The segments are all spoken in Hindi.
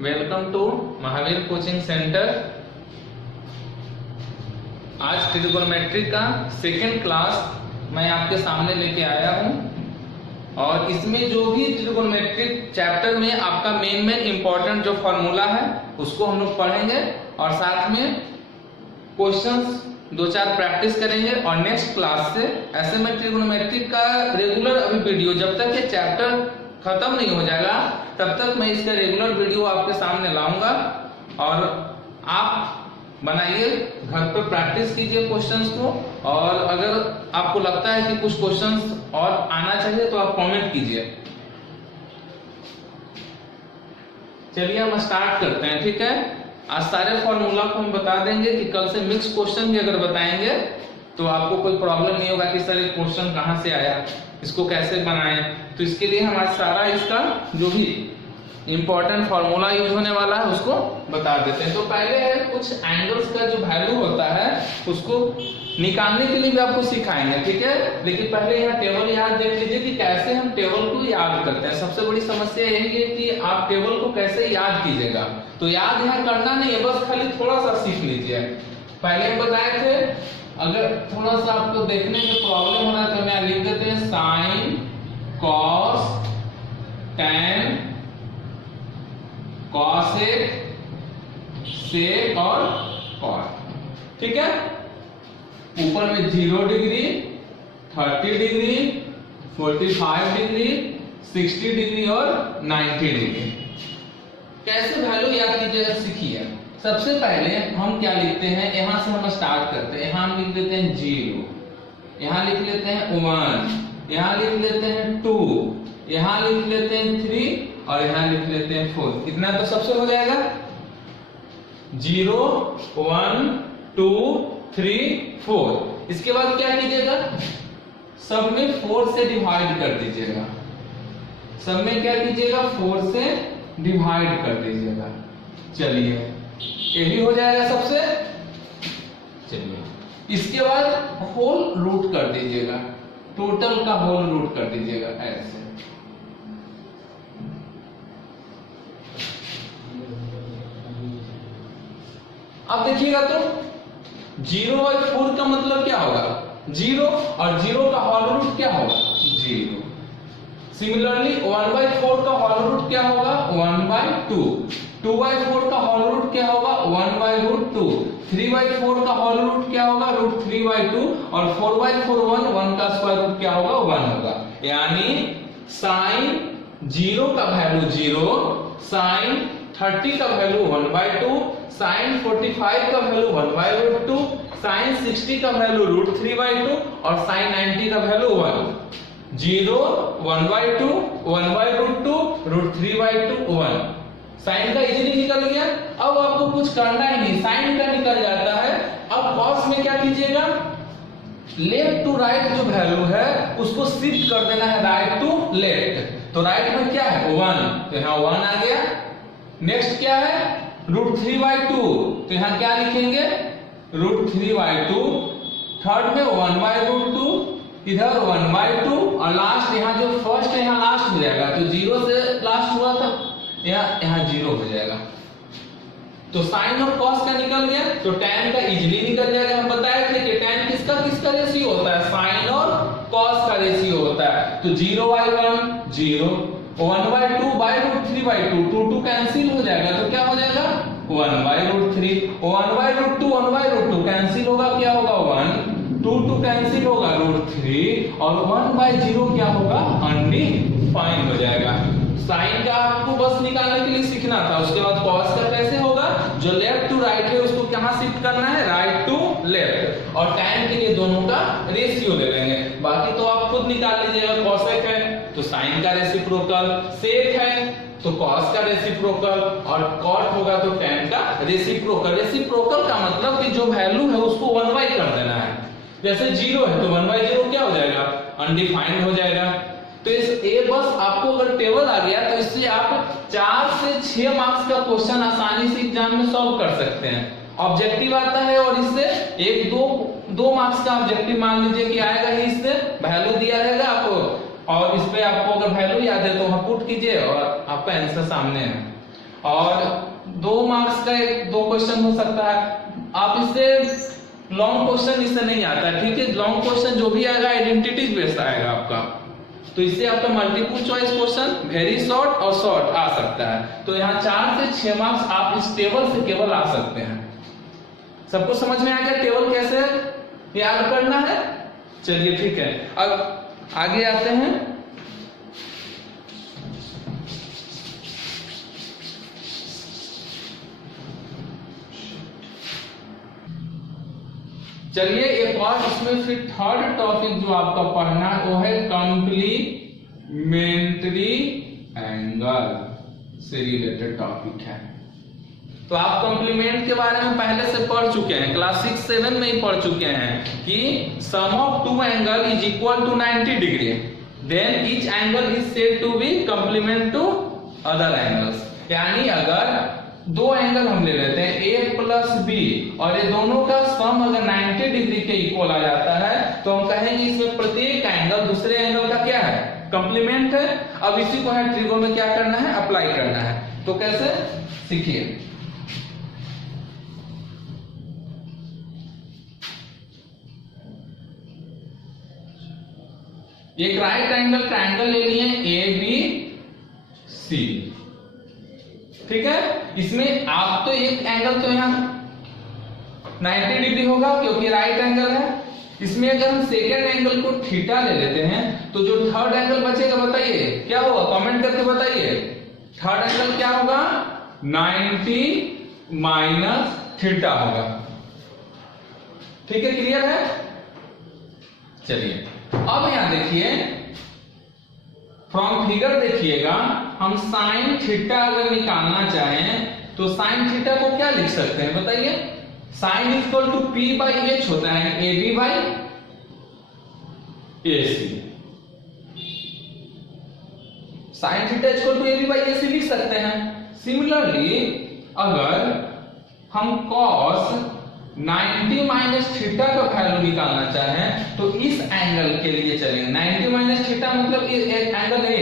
Welcome to Mahavir coaching centre. आज ट्रिगोनोमेट्री का सेकेंड क्लास मैं आपके सामने लेके आया हूं और इसमें जो भी ट्रिगोनोमेट्रिक चैप्टर में आपका मेन इंपॉर्टेंट जो फॉर्मूला है उसको हम लोग पढ़ेंगे और साथ में क्वेश्चंस दो चार प्रैक्टिस करेंगे। और नेक्स्ट क्लास से ऐसे में ट्रिगोनोमेट्रिक का रेगुलर अभी वीडियो जब तक ये चैप्टर खत्म नहीं हो जाएगा तब तक मैं इसका रेगुलर वीडियो आपके सामने लाऊंगा और आप बनाइए, घर पर प्रैक्टिस कीजिए क्वेश्चंस को। और अगर आपको लगता है कि कुछ क्वेश्चंस और आना चाहिए तो आप कमेंट कीजिए। चलिए हम स्टार्ट करते हैं, ठीक है। आज सारे फॉर्मूला को हम बता देंगे कि कल से मिक्स क्वेश्चन भी अगर बताएंगे तो आपको कोई प्रॉब्लम नहीं होगा कि सर ये क्वेश्चन कहाँ से आया, इसको कैसे बनाएं। तो इसके लिए हम आज सारा इसका जो भी इंपॉर्टेंट फॉर्मूला यूज होने वाला है उसको बता देते हैं। तो पहले है कुछ एंगल्स का जो वैल्यू होता है उसको निकालने के लिए भी आपको सिखाएंगे, ठीक है। लेकिन पहले यहाँ टेबल याद देख लीजिए कि कैसे हम टेबल को याद करते हैं। सबसे बड़ी समस्या यही है कि आप टेबल को कैसे याद कीजिएगा। तो याद यहाँ करना नहीं है, बस खाली थोड़ा सा सीख लीजिए। पहले हम बताए थे, अगर थोड़ा सा आपको देखने में प्रॉब्लम हो रहा है तो मैं लिख देते हैं साइन, कॉस, टैन, कॉसेक, सेक और कॉट, ठीक है। ऊपर में 0 डिग्री, 30 डिग्री, 45 डिग्री, 60 डिग्री और 90 डिग्री। कैसे वैल्यू याद कीजिएगा सीखिए। सबसे पहले हम क्या लिखते हैं, यहां से हम स्टार्ट करते हैं। यहां हम लिख देते हैं 0, यहां लिख लेते हैं 1, यहां लिख लेते हैं 2, यहां लिख लेते हैं 3 और यहां लिख लेते हैं 4। इतना तो सबसे हो जाएगा। 0 1 2 3 4। इसके बाद क्या कीजिएगा, सब में 4 से डिवाइड कर दीजिएगा। सब में क्या कीजिएगा, 4 से डिवाइड कर दीजिएगा। चलिए ये भी हो जाएगा सबसे। चलिए इसके बाद होल रूट कर दीजिएगा, टोटल का होल रूट कर दीजिएगा ऐसे। अब देखिएगा तो 0/4 का मतलब क्या होगा, 0 और 0 का होल रूट क्या होगा, 0। सिमिलरली 1/4 का होल रूट क्या होगा, 1/2। 2/4 का होल रूट क्या होगा, 1/√2। 3/4 का होल रूट क्या होगा, √3/2। और 4/4 1 का स्क्वायर रूट क्या होगा, 1 होगा। यानी साइन 0 का वैल्यू 0, साइन 30 का वैल्यू 1/2, साइन 45 का वैल्यू 1/√2, साइन 60 का वैल्यू √3/2 और साइन 90 का वैल्यू 1। 0 1/2 1/√2 √3/2 1। साइन का इजीली निकल गया। अब आपको कुछ करना ही नहीं, साइन का निकल जाता है। अब कॉस में क्या कीजिएगा, लेफ्ट टू राइट जो वैल्यू है उसको शिफ्ट कर देना है राइट टू लेफ्ट। तो राइट में क्या है 1, तो यहाँ 1 आ गया। नेक्स्ट क्या है √3/2, तो यहाँ क्या लिखेंगे √3/2। थर्ड में 1/√2, इधर 1/2 और लास्ट यहाँ जो फर्स्ट है यहाँ लास्ट हो जाएगा। तो 0 से लास्ट हुआ था, यहाँ 0 हो जाएगा। तो साइन और कॉस का निकल गया। तो टैन का इजीली निकल जाएगा। हम बताए थे कि टैन किसका रेशियो होता है, साइन और कॉस का रेशियो होता है। तो 0/1 0, 1/2/√3/2, 2 कैंसिल हो जाएगा। तो क्या हो जाएगा 1/√3, 1/√2 1/√2 कैंसिल होगा, क्या होगा 1, 2 कैंसिल होगा √3 और 1/0 क्या होगा अनडिफाइंड हो जाएगा। साइन का आपको बस निकालने के लिए सीखना था। उसके बाद कॉस का कैसे होगा, जो लेफ्ट टू राइट है उसको कहां शिफ्ट करना है, राइट टू लेफ्ट। और टैन के लिए दोनों का रेशियो ले लेंगे। बाकी तो आप खुद निकाल लीजिएगा। कॉसेक है तो साइन का रेसिप्रोकल, सेक है तो कॉस का रेसिप्रोकल और कॉट होगा तो टैन का रेसिप्रोकल। रेसिप्रोकल का मतलब कि जो वैल्यू है उसको 1/, कर देना है। जैसे 0 है तो 1/0 क्या हो जाएगा, अनडिफाइंड हो जाएगा। तो इस बस आपको अगर टेबल आ गया तो इससे आप 4 से 6 मार्क्स का क्वेश्चन आसानी से एग्जाम में सॉल्व कर सकते हैं। ऑब्जेक्टिव आता है और इससे 1-2 मार्क्स का ऑब्जेक्टिव मान लीजिए कि आएगा ही। इससे वैल्यू दिया रहेगा आपको और इस पे आपको अगर वैल्यू याद है तो वहां पुट कीजिए और आपका आंसर सामने है। और 2 मार्क्स का 2 क्वेश्चन हो सकता है। आप इससे लॉन्ग क्वेश्चन इससे नहीं आता है, ठीक है। लॉन्ग क्वेश्चन जो भी आएगा आइडेंटिटी बेस्ड आएगा आपका, तो इससे आपका multiple choice question very short और शॉर्ट आ सकता है। तो यहाँ 4 से 6 मार्क्स आप इस टेबल से केवल आ सकते हैं। सबको समझ में आ गया टेबल कैसे याद करना है? चलिए ठीक है, अब आगे आते हैं। चलिए एक और इसमें फिर थर्ड टॉपिक जो आपका पढ़ना है वो है कॉम्प्लीमेंट्री एंगल से रिलेटेड टॉपिक है। तो आप कॉम्प्लीमेंट के बारे में पहले से पढ़ चुके हैं, क्लास 6-7 में ही पढ़ चुके हैं कि sum of 2 angle is equal to 90 degree, then each angle is said to be complement to other angles. यानी अगर 2 एंगल हम ले लेते हैं A प्लस B और ये दोनों का सम अगर 90 डिग्री के इक्वल आ जाता है तो हम कहेंगे इसमें प्रत्येक एंगल दूसरे एंगल का क्या है? कॉम्प्लीमेंट है। अब इसी को है ट्रिगो में क्या करना है? अप्लाई करना है। तो कैसे सीखिए। एक राइट एंगल ट्रायंगल ले लिए ABC, ठीक है। इसमें आप तो एक एंगल तो यहाँ 90 डिग्री होगा क्योंकि राइट एंगल है। इसमें अगर हम सेकेंड एंगल को थीटा ले लेते हैं तो जो थर्ड एंगल बचेगा बताइए क्या होगा? कमेंट करके बताइए। थर्ड एंगल क्या होगा? 90 माइनस थीटा होगा। ठीक है, क्लियर है? चलिए अब यहां देखिए फ्रॉम फिगर देखिएगा, हम साइन थीटा अगर निकालना चाहें तो साइन थीटा को क्या लिख सकते हैं बताइए? Sine equal to P by H होता है, AB by AC। Sine theta equal to AB by AC लिख सकते हैं। सिमिलरली अगर हम cos 90 माइनस थीटा का वैल्यू निकालना चाहें तो इस एंगल के लिए चलेंगे। 90 माइनस थीटा मतलब एंगल A,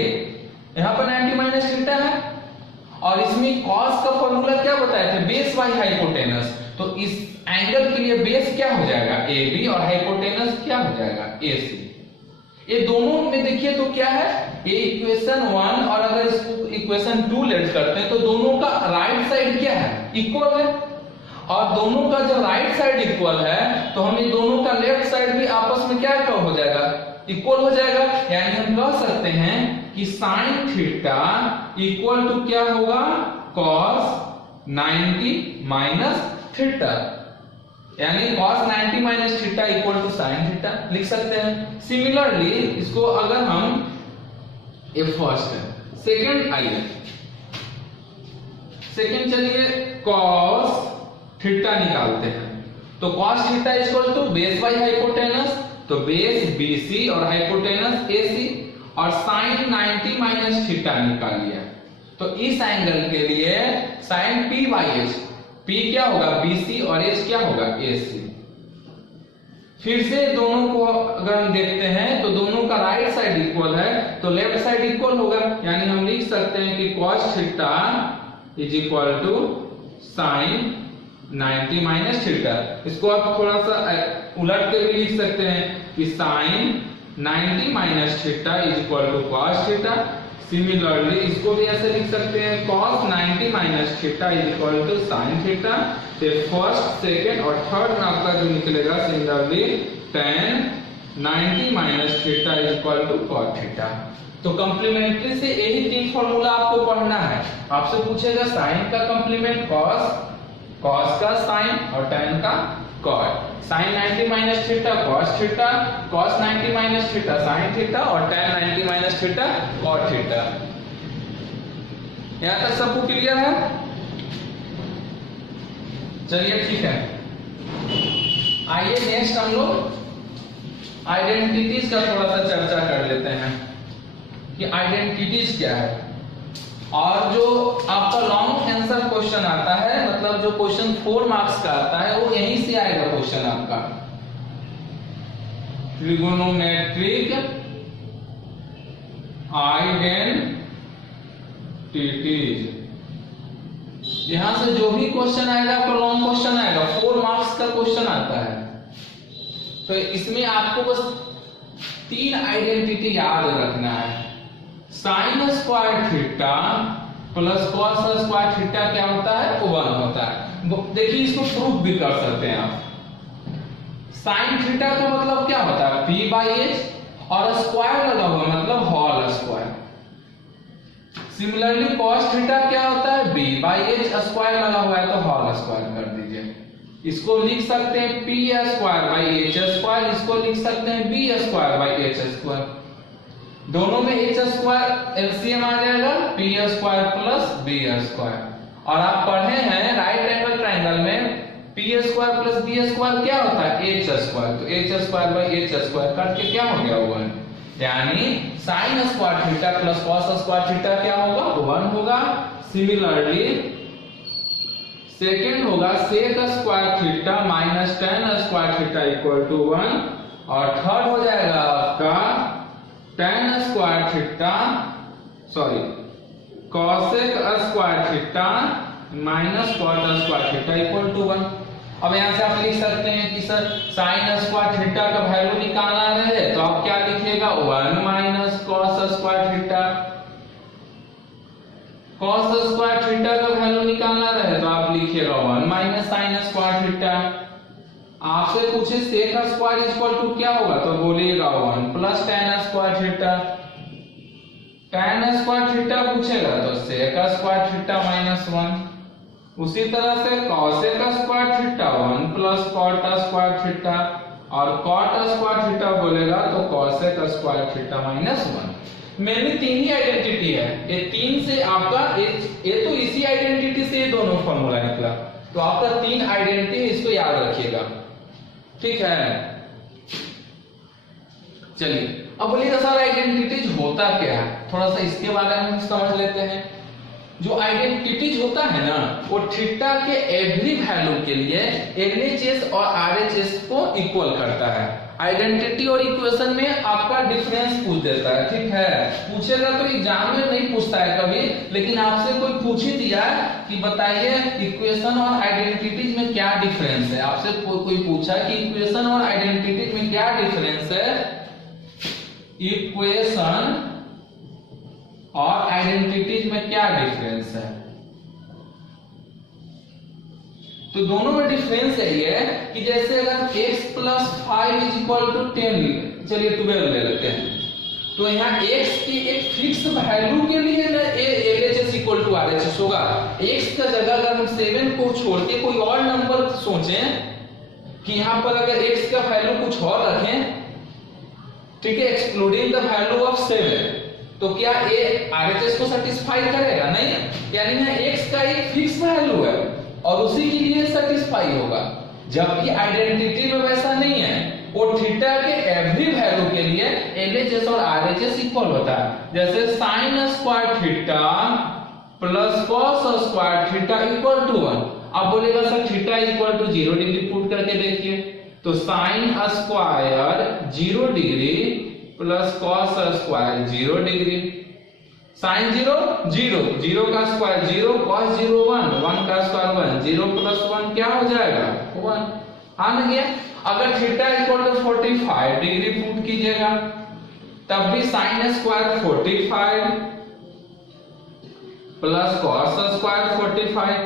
यहां पर 90 माइनस थीटा है और इसमें cos का फॉर्मूला क्या बताया था? Base by hypotenuse. तो इस एंगल के लिए बेस क्या हो जाएगा? AB और हाइपोटेनस क्या हो जाएगा? AC। ये दोनों में देखिए तो क्या है? ये इक्वेशन 1 और अगर इसको इक्वेशन 2 लेट करते हैं तो दोनों का राइट साइड क्या है? इक्वल है। और दोनों का जब राइट साइड इक्वल है तो हमें दोनों का लेफ्ट साइड भी आपस में क्या हो जाएगा? इक्वल हो जाएगा। यानी हम कह सकते हैं कि साइन थीटा इक्वल टू क्या होगा? cos 90 minus theta. यानी cos 90 minus theta equal to sine theta लिख सकते हैं। सिमिलरली इसको अगर हम ये फर्स्ट है, सेकंड आइए, सेकंड चलिए cos थीटा निकालते हैं। तो cos theta equal to base by hypotenuse, तो बेस BC और हाइपोटेनस AC और sin 90 माइनस थीटा निकाल लिया। तो इस एंगल के लिए sin P by H, P क्या होगा? BC और H क्या होगा? AC। फिर से दोनों को अगर हम देखते हैं तो दोनों का राइट साइड इक्वल है तो लेफ्ट साइड इक्वल होगा। यानी हम लिख सकते हैं कि cos theta is equal to sin 90 minus theta. इसको आप थोड़ा सा उलट के भी लिख सकते हैं कि sin 90 minus theta is equal to cos theta. Similarly इसको भी ऐसे लिख सकते हैं cos 90 minus theta is equal to sin theta. तो फर्स्ट, सेकंड और थर्ड में आपका जो निकलेगा similarly tan 90 minus theta is equal to cos theta. तो कंप्लीमेंट्री से यही 3 फार्मूला आपको पढ़ना है। आपसे पूछेगा साइन का कंप्लीमेंट cos, cos का sin और tan का cot। sin 90 minus theta cos theta, cos 90 minus theta sin theta और tan 90 minus theta cot theta. यहां तक सबको क्लियर है? चलिए ठीक है, आइए नेक्स्ट हम लोग आइडेंटिटीज का थोड़ा सा चर्चा कर लेते हैं कि आइडेंटिटीज क्या है। और जो आपका लॉन्ग आंसर क्वेश्चन आता है, मतलब जो क्वेश्चन 4 मार्क्स का आता है, वो यहीं से आएगा क्वेश्चन आपका। ट्रिगोनोमेट्रिक आइडेंटिटीज यहां से जो भी क्वेश्चन आएगा आपको लॉन्ग क्वेश्चन आएगा, 4 मार्क्स का क्वेश्चन आता है। तो इसमें आपको बस 3 आइडेंटिटी याद रखना है। Sign square theta plus cos square theta क्या होता है, 1 होता है। देखिए इसको प्रूफ भी कर सकते हैं आप। साइन थीटा का मतलब क्या होता है, p/h, और स्क्वायर लगा हुआ मतलब whole square. Similarly cos theta क्या होता है, b/h, स्क्वायर लगा हुआ है तो होल स्क्वायर कर दीजिए। इसको लिख सकते हैं p²/h², इसको लिख सकते हैं b²/h²। दोनों में h² एलसीएम आ जाएगा, p² प्लस b²। और आप पढ़े हैं राइट एंगल ट्रायंगल में p² प्लस b² क्या होता है, h²। तो h²/h² करके क्या हो गया, 1। यानी sine square theta plus cos square theta क्या होगा, 1 होगा। सिमिलरली सेकंड होगा sec square theta minus tan square theta equal to 1। और थर्ड हो जाएगा आपका tan square theta cosec square theta minus cot square theta equal to 1। अब यहां से आप लिख सकते हैं कि सर साइन स्क्वायर थीटा का वैल्यू निकालना है तो आप क्या लिखिएगा, 1 minus cos square theta. Cos square theta का वैल्यू निकालना रहे तो आप लिखिएगा 1 माइनस साइन स्क्वायर थीटा। आपसे पूछे सेक स्क्वायर इक्वल टू क्या होगा तो बोलिएगा 1 plus ten square theta. Ten square theta पूछेगा तो सेक स्क्वायर थीटा माइनस 1। उसी तरह से cosec square theta 1 plus cot square theta, और कॉट स्क्वायर थीटा बोलेगा तो cosec square theta minus 1। Mainly 3 ही आइडेंटिटी है, ये 3 से आपका ये तो इसी आइडेंटिटी से ये दोनों फॉर्मूला निकला। तो आपका 3 आइडेंटिटी, इसको याद रखिएगा, ठीक है। चलिए अब बोलिएगा सर आइडेंटिटीज होता क्या है, थोड़ा सा इसके बारे में समझ लेते हैं। जो आइडेंटिटीज होता है ना, वो थीटा के एवरी वैल्यू के लिए एलएचएस और आरएचएस को इक्वल करता है। आइडेंटिटी और इक्वेशन में आपका डिफरेंस पूछ देता है, ठीक है। पूछेगा तो एग्जाम में नहीं पूछता है कभी, लेकिन आपसे कोई पूछ ही दिया कि बताइए इक्वेशन और आइडेंटिटीज में क्या डिफरेंस है। आपसे कोई पूछा कि इक्वेशन और आइडेंटिटीज में क्या डिफरेंस है, इक्वेशन और आइडेंटिटीज में क्या डिफरेंस है, तो दोनों में डिफरेंस ये है कि जैसे अगर x plus 5 is equal to 10, चलिए 12 ले लेते हैं, तो यहाँ x की एक फिक्स वैल्यू के लिए ना LHS इक्वल टू RHS होगा। x का जगह अगर हम 7 को छोड़ के कोई और नंबर सोचें कि यहाँ पर अगर x का वैल्यू कुछ और रखें, ठीक है, एक्सक्लूडिंग द वैल्यू ऑफ 7, तो क्या ये RHS को सेटिस्फाई करेगा, नहीं। यानी यहाँ x का एक फिक्स वैल्यू है और उसी के लिए सेटिस्फाई होगा, जबकि आइडेंटिटी में वैसा नहीं है। वो थीटा के एवरी वैल्यू के लिए LHS और RHS इक्वल होता है। जैसे sine square theta plus cos square theta equal to 1। अब बोलेगा sir theta equal to 0 degree put करके देखिए, तो sine square 0 degree plus cos square 0 degree. Sine 0 0, 0 का स्क्वायर 0, कॉस 0 1, 1 का स्क्वायर 1, 0 प्लस 1 क्या हो जाएगा 1। आ ना गया। अगर theta equal to 45 degree put कीजिएगा तब भी sine square 45 plus cos square 45,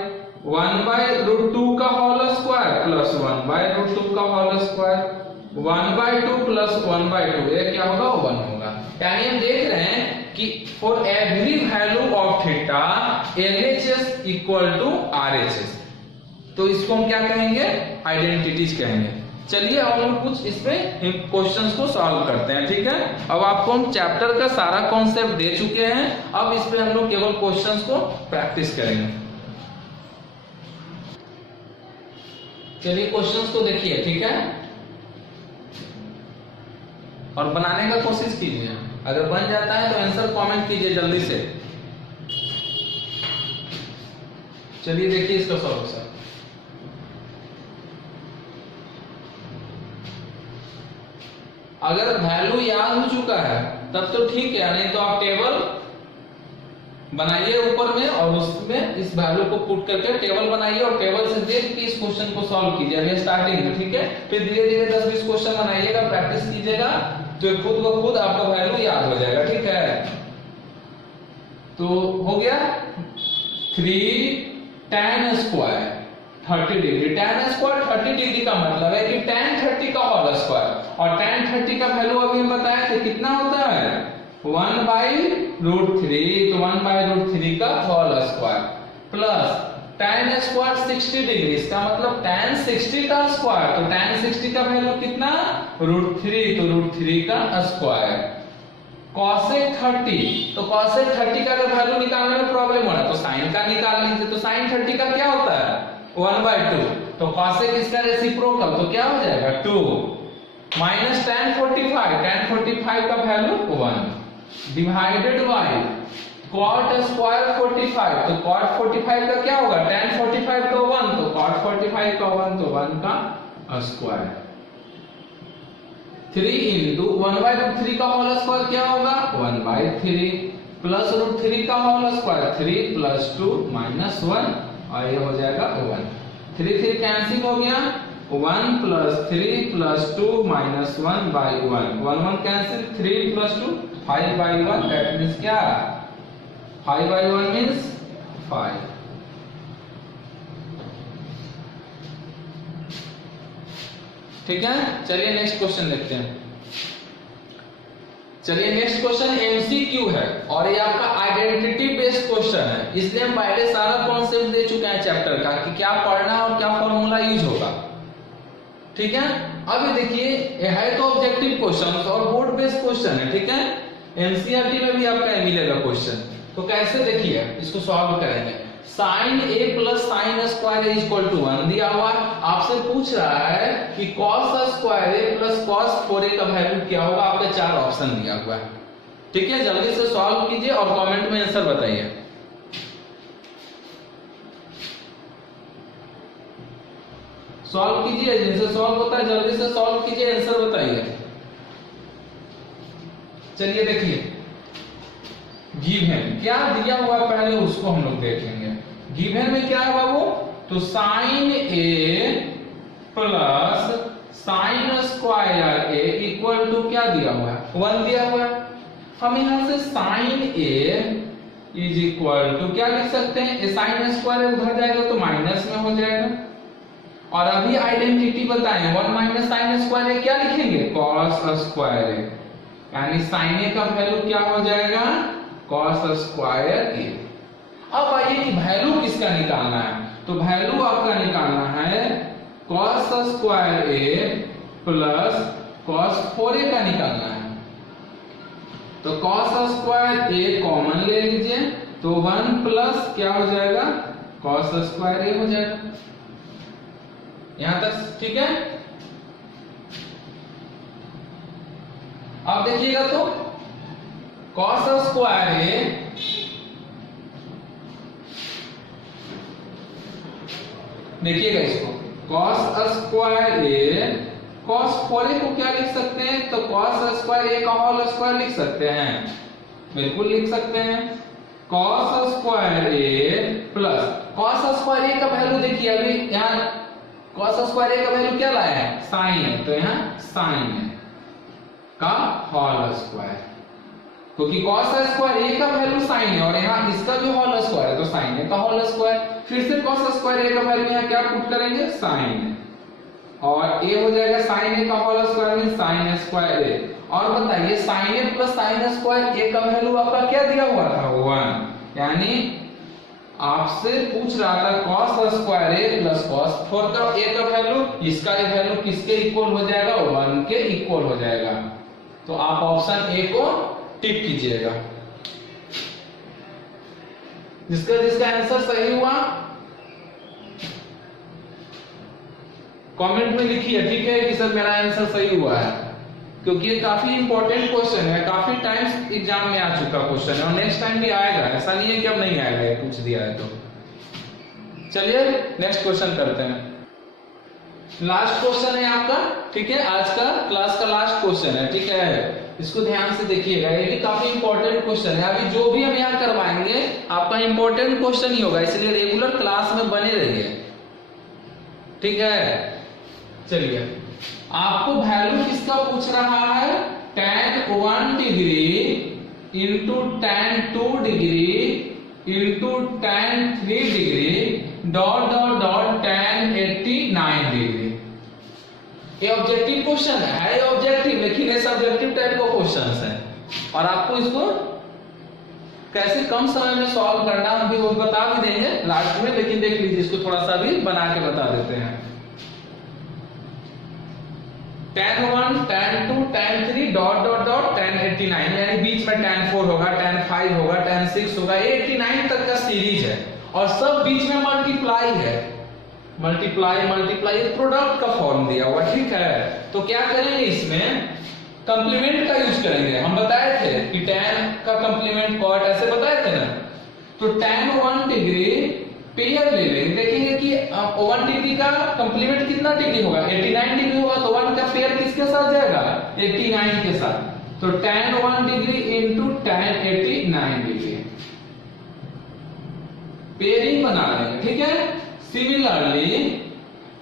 1/√2 का होल स्क्वायर प्लस 1/√2 का होल स्क्वायर, 1/2 प्लस 1/2 ये क्या होगा 1 होगा। यानी हम देख रहे हैं कि for every value of theta LHS equal to RHS, तो इसको हम क्या कहेंगे, आइडेंटिटीज कहेंगे। चलिए अब हम कुछ इसमें क्वेश्चंस को सॉल्व करते हैं, ठीक है। अब आपको हम चैप्टर का सारा कॉन्सेप्ट दे चुके हैं, अब इसमें हम लोग केवल क्वेश्चंस को प्रैक्टिस करेंगे। चलिए क्वेश्चंस को देखिए, ठीक है, और बनाने का कोशिश कीजिए। अगर बन जाता है तो आंसर कमेंट कीजिए जल्दी से। चलिए देखिए इसका सॉल्यूशन। अगर वैल्यू याद हो चुका है तब तो ठीक है, नहीं तो आप टेबल बनाइए ऊपर में और उसमें इस वैल्यू को पुट करके टेबल बनाइए और टेबल से देख के इस क्वेश्चन को सॉल्व कीजिए। अभी स्टार्टिंग है, ठीक है। फिर धीरे धीरे 10-20 क्वेश्चन बनाइएगा, प्रैक्टिस कीजिएगा, तो खुद ब खुद आपका वैल्यू याद हो जाएगा, ठीक है। तो हो गया 3 tan square 30 degree. tan square 30 degree का मतलब है कि tan 30 का होल स्क्वायर, और tan 30 का वैल्यू अभी हम बताए थे कितना होता है 1/√3, तो 1/√3 का whole square plus tan square 60 degree, इसका मतलब tan 60 का स्क्वायर, तो tan 60 का वैल्यू कितना √3, तो √3 का स्क्वायर। cosec 30, तो cosec 30 का अगर वैल्यू निकालने में प्रॉब्लम हो रहा है तो sin का निकाल लीजिए, तो sin 30 का क्या होता है 1/2, तो cosec इसका रेसिप्रोकल, तो क्या हो जाएगा 2 माइनस tan 45 का value 1 divided by cot square 45, तो cot 45 का क्या होगा tan 45 का 1, तो cot 45 का 1, तो 1 का स्क्वायर। 3 इंटू 1/√3 का होल स्क्वायर क्या होगा 1/3 प्लस √3 का होल स्क्वायर 3 प्लस 2 माइनस 1, और ये हो जाएगा 1। 3 कैंसिल हो गया, 1 plus 3 plus 2 minus 1/1, 1 cancel, 3 plus 2 5/1, that means क्या 5/1 मींस 5। ठीक है, चलिए नेक्स्ट क्वेश्चन देखते हैं। चलिए नेक्स्ट क्वेश्चन एमसीक्यू है और ये आपका आइडेंटिटी बेस्ड क्वेश्चन है, इसलिए हम पहले सारा कॉन्सेप्ट दे चुके हैं चैप्टर का कि क्या पढ़ना है और क्या फॉर्मूला यूज होगा। ठीक है, अब ये देखिए ये है तो ऑब्जेक्टिव क्वेश्चन और बोर्ड बेस्ड क्वेश्चन है, ठीक है। एनसीईआरटी में भी आपका मिलेगा क्वेश्चन, तो कैसे देखिए इसको सॉल्व करेंगे। sin a plus sine square is equal to 1 दिया हुआ, आपसे पूछ रहा है कि cos square a plus cos 4a का वैल्यू क्या होगा, आपके 4 ऑप्शन दिया हुआ है। ठीक है, जल्दी से सॉल्व कीजिए और कमेंट में आंसर बताइए। सॉल्व कीजिए, जिनसे सॉल्व होता है जल्दी से सॉल्व कीजिए, आंसर बताइए। चलिए देखिए गिवन क्या दिया हुआ है पहले उसको हम लोग देखेंगे। गिवन में क्या है बाबू, तो sin a plus sine square a equal to क्या दिया हुआ है 1 दिया हुआ है। हम यहां से sin a is equal to क्या लिख सकते हैं, साइन स्क्वायर उधर जाएगा तो माइनस में हो जाएगा, और अभी आइडेंटिटी बताएं 1 माइनस साइन स्क्वायर क्या लिखेंगे cos स्क्वायर a, यानी sin a का वैल्यू क्या हो जाएगा cos स्क्वायर a। अब आइए कि वैल्यू किसका निकालना है, तो वैल्यू आपका निकालना है cos square a plus cos 4a का निकालना है। तो cos स्क्वायर a कॉमन ले लीजिए, तो 1 प्लस क्या हो जाएगा cos स्क्वायर a हो जाएगा। यहां तक ठीक है। अब देखिएगा तो cos स्क्वायर a देखिएगा इसको cos square a cos 4a को क्या लिख सकते हैं, तो cos स्क्वायर a का होल स्क्वायर लिख सकते हैं, बिल्कुल लिख सकते हैं। cos square a plus cos square a का वैल्यू देखिए, अभी यहाँ cos स्क्वायर a का वैल्यू क्या लाया है sin है, तो यहाँ sin का होल स्क्वायर, क्योंकि cos स्क्वायर a का वैल्यू sin है और यहाँ इसका भी होल स्क्वायर है तो sin a का होल स्क्वायर। फिर से cos स्क्वायर a का वैल्यू यहाँ क्या पुट करेंगे sin, और a हो जाएगा sin a का होल स्क्वायर में sin स्क्वायर a। और बताइए sin a plus sin square a का वैल्यू आपका क्या दिया हुआ था 1, यानी आपसे पूछ रहा था cos square a plus cos 4 का a का वैल्यू, इसका ये वैल्यू किसके इक्वल हो जाएगा 1 के इक्वल हो जाएगा। तो आप ऑप्शन ए को टिक कीजिएगा। जिसका जिसका आंसर सही हुआ कमेंट में लिखिए, ठीक है, कि सर मेरा आंसर सही हुआ है, क्योंकि ये काफी इंपॉर्टेंट क्वेश्चन है, काफी टाइम्स एग्जाम में आ चुका क्वेश्चन है और नेक्स्ट टाइम भी आएगा, ऐसा नहीं है कि अब नहीं आएगा, ये पूछ दिया है तो। चलिए नेक्स्ट क्वेश्चन करते हैं। लास्ट क्वेश्चन है आपका, ठीक है, आज का क्लास का लास्ट क्वेश्चन है, ठीक है। इसको ध्यान से देखिएगा, ये भी काफी इंपॉर्टेंट क्वेश्चन है। अभी जो भी हम यहाँ करवाएंगे आपका इंपॉर्टेंट क्वेश्चन ही होगा, इसलिए रेगुलर क्लास में बने रहिए, ठीक है। चलिए, आपको वैल्यू किसका पूछ रहा है, tan 1 degree into tan 2 degree into tan 3 degree dot dot dot tan 89 degree. ये ऑब्जेक्टिव क्वेश्चन है, ये ऑब्जेक्टिव, लेकिन ये सब्जेक्टिव टाइप का क्वेश्चन है और आपको इसको कैसे कम समय में सॉल्व करना हम भी वो बता भी देंगे लास्ट में, लेकिन देख लीजिए इसको थोड़ा सा भी बना के बता देते हैं। tan 1 tan 2 tan 3 dot dot dot tan 89, यानी बीच में tan 4 होगा, tan 5 होगा, tan 6 होगा, 89 तक का सीरीज है और सब बीच में मल्टीप्लाई है, मल्टीप्लाई मल्टीप्लाई प्रोडक्ट का फॉर्म दिया हुआ, ठीक है। तो क्या करेंगे, इसमें कंप्लीमेंट का यूज करेंगे। हम बताए थे कि tan का कंप्लीमेंट cot ऐसे बताए थे ना, तो tan 1 डिग्री पेयर ले लेंगे, देखेंगे कि 1 डिग्री का कंप्लीमेंट कितना डिग्री होगा, 89 डिग्री होगा, तो 1 का पेयर किसके साथ जाएगा, 89 के साथ। तो tan 1 degree into tan 89 degree pairing बना लेंगे, ठीक है। सिमिलरली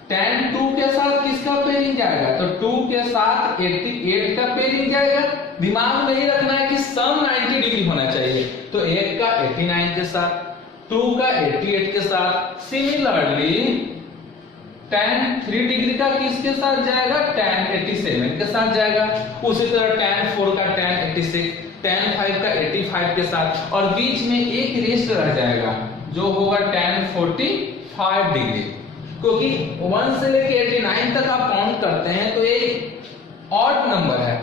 tan 2 के साथ किसका पेयरिंग जाएगा, तो 2 के साथ 88 का पेयरिंग जाएगा। दिमाग में ही रखना है कि सम 90 डिग्री होना चाहिए, तो 1 का 89 के साथ, 2 का 88 के साथ। सिमिलरली tan 3 डिग्री का किसके साथ जाएगा, tan 87 के साथ जाएगा। उसी तरह tan 4 का tan 86, tan 5 का 85 के साथ, और बीच में एक रेस्ट रह जाएगा जो होगा tan 45 डिग्री, क्योंकि 1 से लेके 89 तक आप काउंट करते हैं तो ये ऑड नंबर है,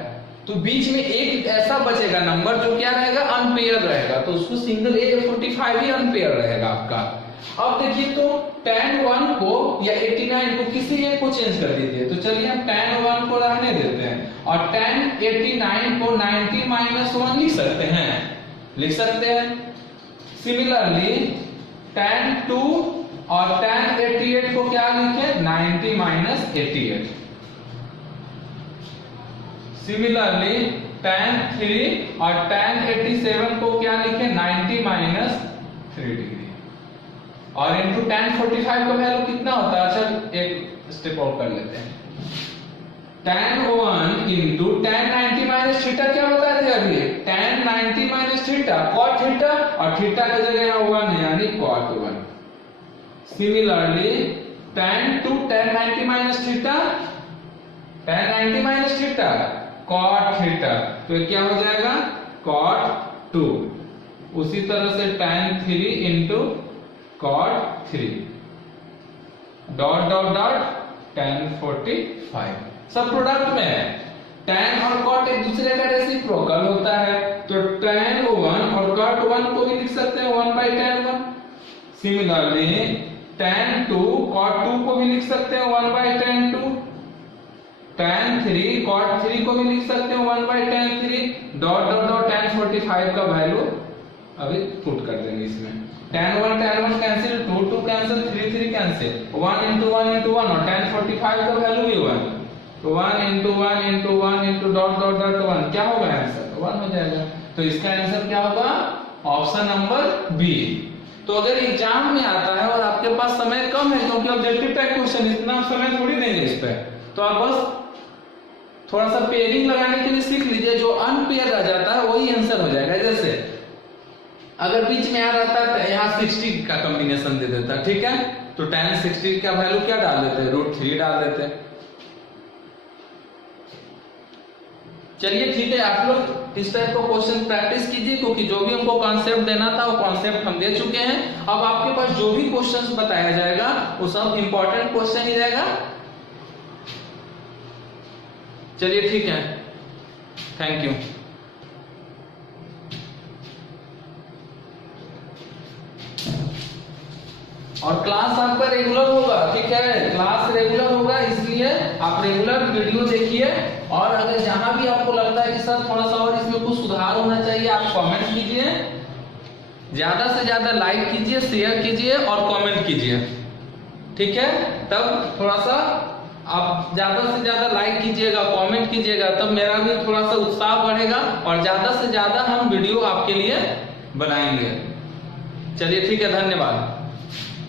तो बीच में एक ऐसा बचेगा नंबर जो क्या रहेगा, अनपेयर रहेगा, तो उसको सिंगल 45 ही अनपेयर रहेगा आपका। अब देखिए, तो tan 1 को या 89 को किसी एक को चेंज कर दीजिए, तो चलिए हम tan 1 को रहने देते हैं और tan 89 को 90 माइनस 1 लिख सकते हैं, लिख सकते हैं। सिमिलरली tan 2 और tan 88 को क्या लिखे, 90 माइनस 88। सिमिलरली tan 3 और tan 87 को क्या लिखे, 90 माइनस 3 डिग्री, और इनटू tan 45 का वैल्यू कितना होता है, चल एक स्टेप और कर लेते हैं। tan 1 into tan 90 minus theta क्या बताए थे अभी, tan 90 minus theta cot theta, और थीटा की जगह यहाँ 1 यानी cot 1। Similarly tan 2 tan 90 minus theta, tan 90 minus theta cot theta, तो क्या हो जाएगा, cot 2। उसी तरह से tan 3 into cot 3 dot dot dot tan 45, सब प्रोडक्ट में है। tan और cot एक दूसरे का रेसिप्रोकल होता है, तो tan 1 और cot 1 को भी लिख सकते हैं 1 by tan 1। Similarly tan 2 cot 2 को भी लिख सकते हैं 1 by tan 2, tan 3 cot 3 को भी लिख सकते हैं 1 by tan 3 dot dot dot tan 45 का वैल्यू अभी पुट कर देंगे इसमें। tan 1 cancel, 2 2 cancel, 3 3 cancel, 1 into 1 into 1, और tan 45 का वैल्यू भी 1, तो 1 into 1 into 1 into dot dot dot 1 क्या होगा आंसर, 1 हो जाएगा। तो इसका आंसर क्या होगा, ऑप्शन नंबर बी। तो अगर एग्जाम में आता है और आपके पास समय कम है, क्योंकि ऑब्जेक्टिव टाइप क्वेश्चन इतना समय थोड़ी देंगे इस पे, तो आप बस थोड़ा सा पेयरिंग लगाने के लिए सीख लीजिए, जो अनपेयर रह जाता है वही आंसर हो जाएगा। जैसे अगर बीच में आ रहता है तो यहाँ 60 का कॉम्बिनेशन दे देता है, ठीक है, तो tan 60 का वैल्यू क्या डाल देते हैं, √3 डाल देते हैं। चलिए ठीक है, आप लोग इस टाइप का क्वेश्चन प्रैक्टिस कीजिए, क्योंकि जो भी हमको कॉन्सेप्ट देना था वो कॉन्सेप्ट हम दे चुके हैं। अब आपके पास जो भी क्वेश्चंस बताया जाएगा वो सब इंपॉर्टेंट क्वेश्चन ही रहेगा। चलिए ठीक है, थैंक यू। और क्लास आपका रेगुलर होगा, ठीक है, क्लास रेगुलर होगा, इसलिए आप रेगुलर वीडियो देखिए। और अगर जहां भी आपको लगता है कि सर थोड़ा सा और इसमें कुछ सुधार होना चाहिए, आप कमेंट कीजिए, ज्यादा से ज्यादा लाइक कीजिए, शेयर कीजिए और कमेंट कीजिए, ठीक है, तब थोड़ा सा आप ज्यादा से ज्यादा लाइक कीजिएगा, कमेंट कीजिएगा, तब मेरा भी थोड़ा सा उत्साह बढ़ेगा और ज्यादा से ज्यादा हम वीडियो आपके लिए बनाएंगे। चलिए ठीक है, धन्यवाद।